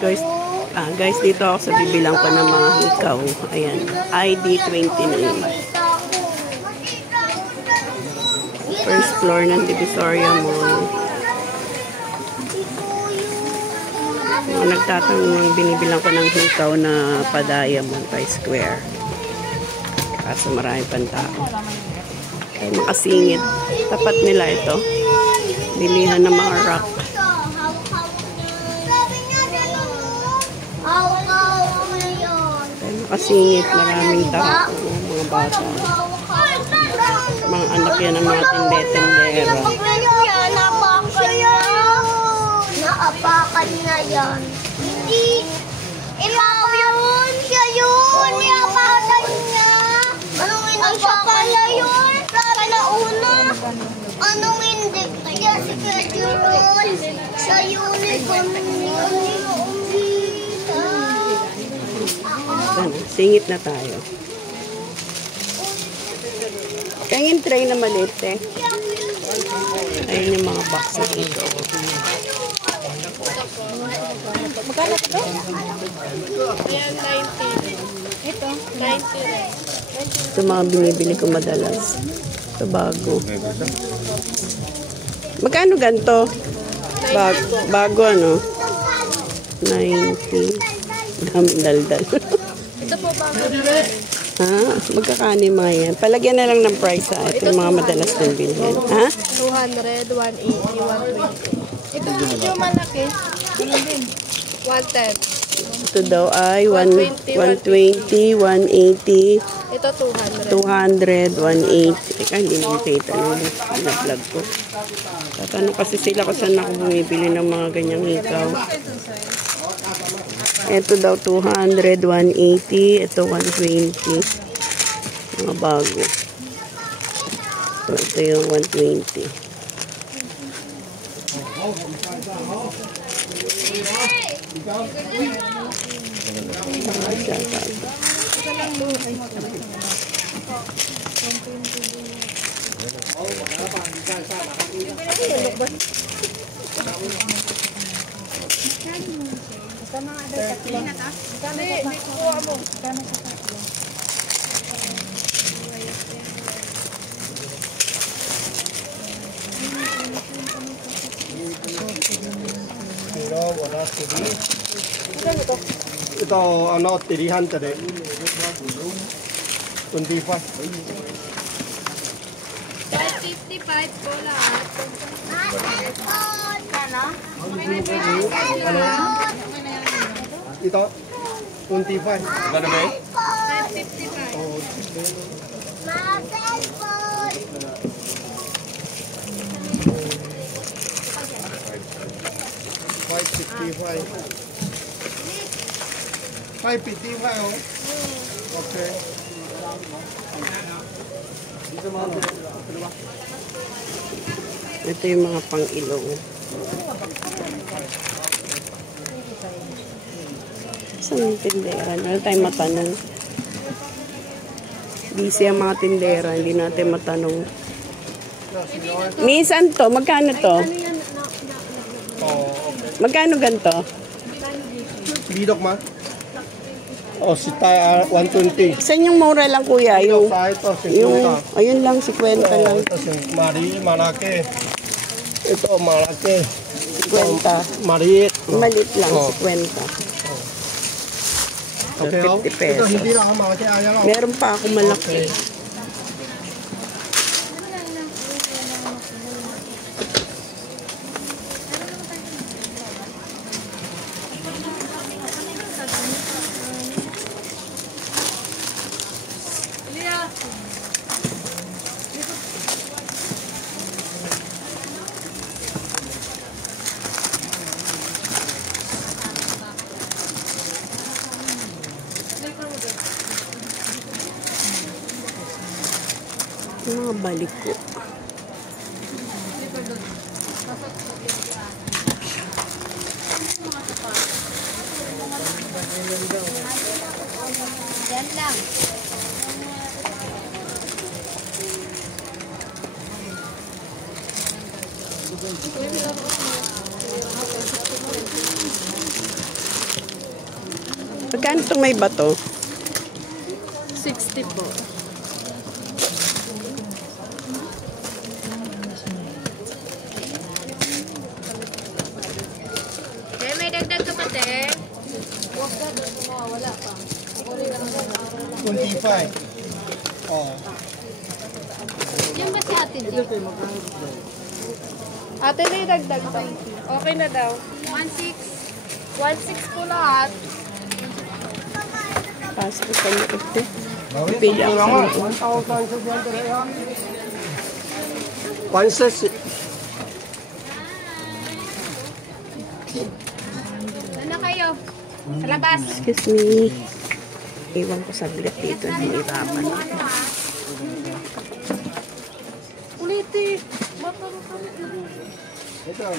Guys, guys, dito ako sa bibilang pa ng mga hikaw. Ayan, ID29. First floor ng Divisoria Mall. Nagtatanong, binibilang ko ng hikaw na pa-diamond pa square. Kaso marami pang tao. Ay, makasingit. Tapat nila ito. Bilihan ng mga rock. Ay, makasingit. Maraming tao. Mga bata. Mga anak yan ng mga tinde-tindera. Naapakan na yan. Hindi. Ikaw yun. Siya yun. Naapakan niya. Anong hindi siya pala yun? Palauna. Anong hindi? Kaya si Kedurol. Sa uniform niya. Singit na tayo. Kaya tray na maliit eh. Ayun yung mga box na ito. Magkano ito? Ayan, 90. Ito, 90 rin. Ito mga binibili ko madalas. Ito bago. Magkano ganito? Bago ano? 90. Daming daldal. Ito po bago. Ha? Magkakani mga yan. Palagyan na lang ng price ha. Ito yung mga madalas ng bilhin. Ha? 200, 180, 120. Ito medyo malaki. Ano din? 110. Ito daw ay 120, 180. Ito 200, 200. 180. Teka, hindi mo kita nung vlog ko. Tatanong kasi sila kung saan ako bumibili ng mga ganyang hikaw. Ito daw 200, 180. Ito 120. Mga bago. Ito yung 120. Ito ano 300 25. po lahat. Ito 25. Ano ba? 555. Oh, $555, oh. Okay. Ito yung mga pang-ilong. Saan yung tindera? Ano tayong matanong? Busy ang mga tindera. Hindi natin matanong. Minsan to, magkano to? Oh, okay. Magkano ganito? Bidok ma? Oh, si Tay 120. Saan yung mura lang kuya? Ito Yung, sa ito, 50. ayun lang, 50 lang. Ito si malaki. Ito malaki. 50. Maliit. Maliit lang, Oh. 50. Okay, 50 ito pesos. hindi na ako malaki. Ayan lang. Meron pa ako malaki. Mga balik ko. Yan lang. Pagkano itong may bato? 60 po. Eh, may dagdag ka pa, te? Wala pa. 25. Oh. Yan ba si ate G? Ate, may dagdag pa. Okay na daw. 1.6. 1.6 po lahat. Pasok sa loob eh. Pili ako sa loob. 1.6. Ano kayo? Sa labas. Excuse me. Iwan ko sa bigat dito. Hihirapan ako. Uliti. Ito.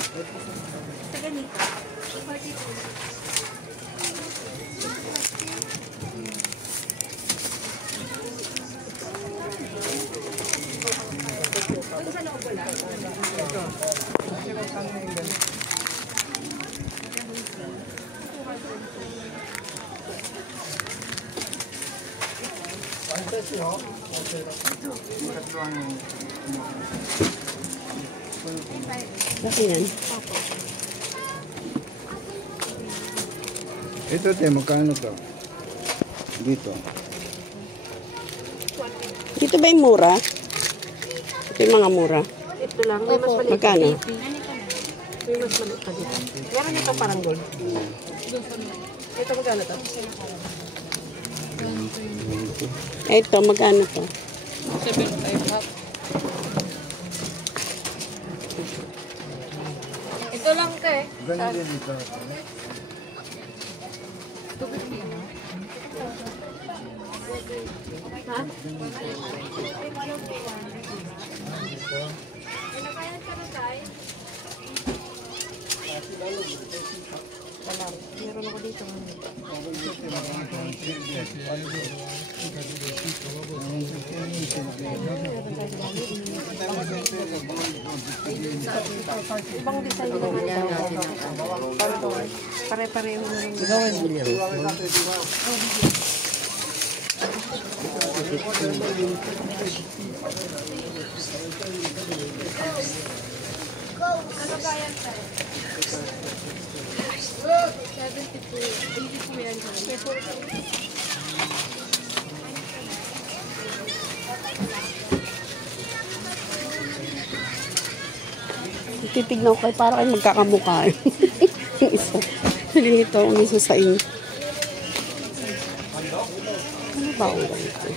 Laki yan. Ito te, magkano to? Dito. Dito ba yung mura? Ito yung mga mura. Ito lang, may mas maliit. Magkano? May mas maliit pa dito. Meron ito parang gold. Ito magkano to? Ito, magkano to? 7.5 half. Ito lang, te. Ganyan din ito. Meron ako dito. Ibang design na pare-pareho na rin. Ano ba yan, te? 72. Hindi po yan. Titignan ko kayo para kayo magkakamukha. Yung isa. Nalilito akong isa sa inyo. Ano ba ang ganito?